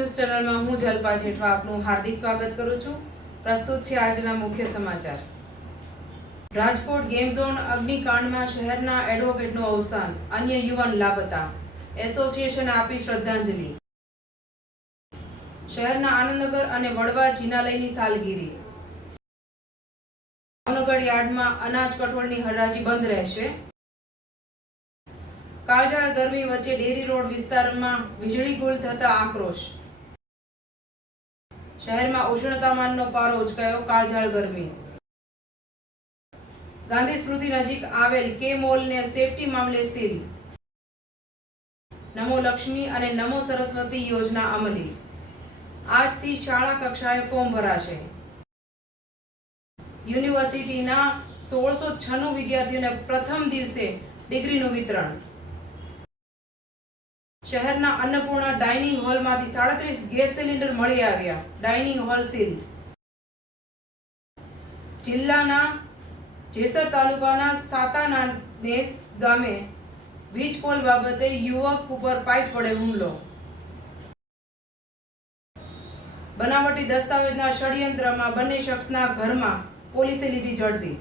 News ચેનલમાં હું જલ્પા જેઠવા આપનું હાર્દિક સ્વાગત કરું છું. પ્રસ્તુત છે આજના મુખ્ય સમાચાર. રાજકોટ ગેમ ઝોન અગ્નિકાંડમાં શહેરના એડવોકેટનું અવસાન, અન્ય યુવાન લાપતા, એસોસિએશને આપી શ્રદ્ધાંજલિ. શહેરના આનંદનગર અને વડવા જિનાલયની સાલગીરી. ભાવનગર યાર્ડમાં અનાજ કઠોળની હરાજી બંધ રહેશે. કાળઝાળ ગરમી વચ્ચે ડેરી રોડ વિસ્તારમાં વીજળી ગુલ થતા આક્રોશ. શહેરમાં ઉષ્ણતામાનનો પારો ઉચકાયો, કાળઝાળ ગરમી. ગાંધી સ્મૃતિ નજીક આવેલ કે મોલને સેફટી મામલે સીલ. નમો લક્ષ્મી અને નમો સરસ્વતી યોજના અમલી. આજથી શાળા કક્ષાએ ફોર્મ ભરાશે. યુનિવર્સિટીના 1696 વિદ્યાર્થીઓને પ્રથમ દિવસે ડિગ્રીનું વિતરણ. શહેરના અન્નપૂર્ણા ડાઇનિંગ હોલમાંથી 37 ગેસ સિલિન્ડર મળી આવ્યા, ડાઇનિંગ હોલ સીલ. જિલ્લાના જેસર તાલુકાના સાતાનાનેસ ગામે વીજ પોલ બાબતે યુવક ઉપર પાઇપ વડે હુમલો. બનાવટી દસ્તાવેજના ષડયંત્રમાં બંને શખ્સના ઘરમાં પોલીસે લીધી ઝડપી.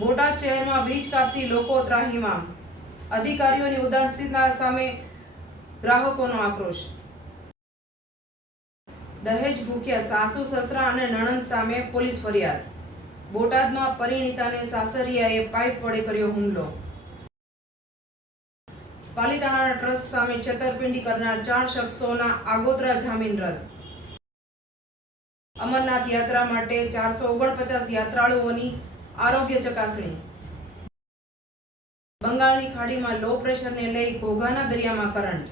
બોટાદ શહેરમાં વીજ કાપથી લોકો ત્રાહિમામ, અધિકારીઓની ઉદાસીનતા સામે ગ્રાહકોનો આક્રોશ. દહેજ ભૂખ્યા સાસુ સસરા અને નણંદ સામે પોલીસ ફરિયાદ. બોટાદમાં પરિણીતાને સાસરિયાએ પાઇપ વડે કર્યો હુમલો. પાલીતાણા ટ્રસ્ટ સામે છેતરપિંડી કરનાર 4 શખ્સોના આગોતરા જામીન રદ. અમરનાથ યાત્રા માટે 449 યાત્રાળુઓની આરોગ્ય ચકાસણી. બંગાળની ખાડીમાં લો પ્રેશરને લઈ ઘોઘાના દરિયામાં કરંટ.